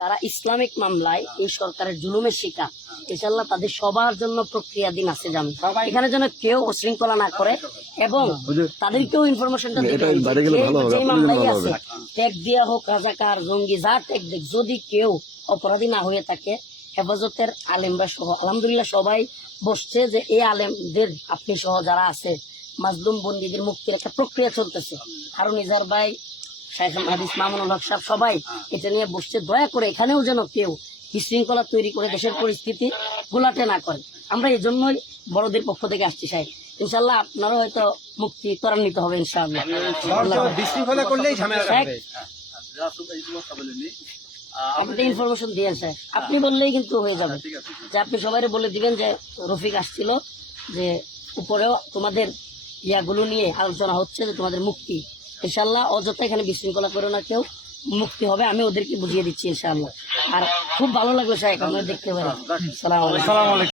তারা ইসলামিক মামলায় এই সরকারের জুলুমের শিকার, ইনশাল্লাহ তাদের সবার জন্য প্রক্রিয়াধীন আছে জামিন। এখানে যেন কেউ উশৃঙ্খলা না করে এবং তাদেরকেও ইনফরমেশনটা দিবেন যে মামলাই আছে, ট্যাগ দেওয়া হোক, রাজাকার, জঙ্গি, যা ট্যাগ দেখ, যদি কেউ অপরাধী না হয়ে থাকে, হেফাজতের আলেমরা সহ আলহামদুলিল্লাহ সবাই বসছে যে এই আলেমদের আপনি সহ যারা আছে মাজলুম বন্দীদের মুক্তির একটা প্রক্রিয়া চলতেছে। হারুন ইজার ভাই, শাইখ হাদিস মামুনুল হক সাহেব সবাই এটা নিয়ে বসছে। দয়া করে এখানেও যেন কেউ বিশৃঙ্খলা তৈরি করে দেশের পরিস্থিতি গোলাটে না করে। আমরা এই জন্যই বড়দের পক্ষ থেকে আসছি সাহেব, ইনশাল্লাহ আপনারও হয়তো মুক্তি ত্বরান্বিত হবে ইনশাআল্লাহ। বিশৃঙ্খলা করলেই ঝামেলা হবে। আপনি ইনফরমেশন দিয়েন স্যার, আপনি বললেই কিন্তু হয়ে যাবে যে আপনি সবাই বলে দিবেন যে রফিক আসছিল, যে উপরেও তোমাদের ইয়াগুলো নিয়ে আলোচনা হচ্ছে যে তোমাদের মুক্তি, ইনশাল্লাহ অযথা এখানে বিশৃঙ্খলা করো না, কেউ মুক্তি হবে, আমি ওদেরকে বুঝিয়ে দিচ্ছি ইনশাআল্লাহ। আর খুব ভালো লাগলো সাহেব আপনারা দেখতে পারেন। সালাম আলাইকুম।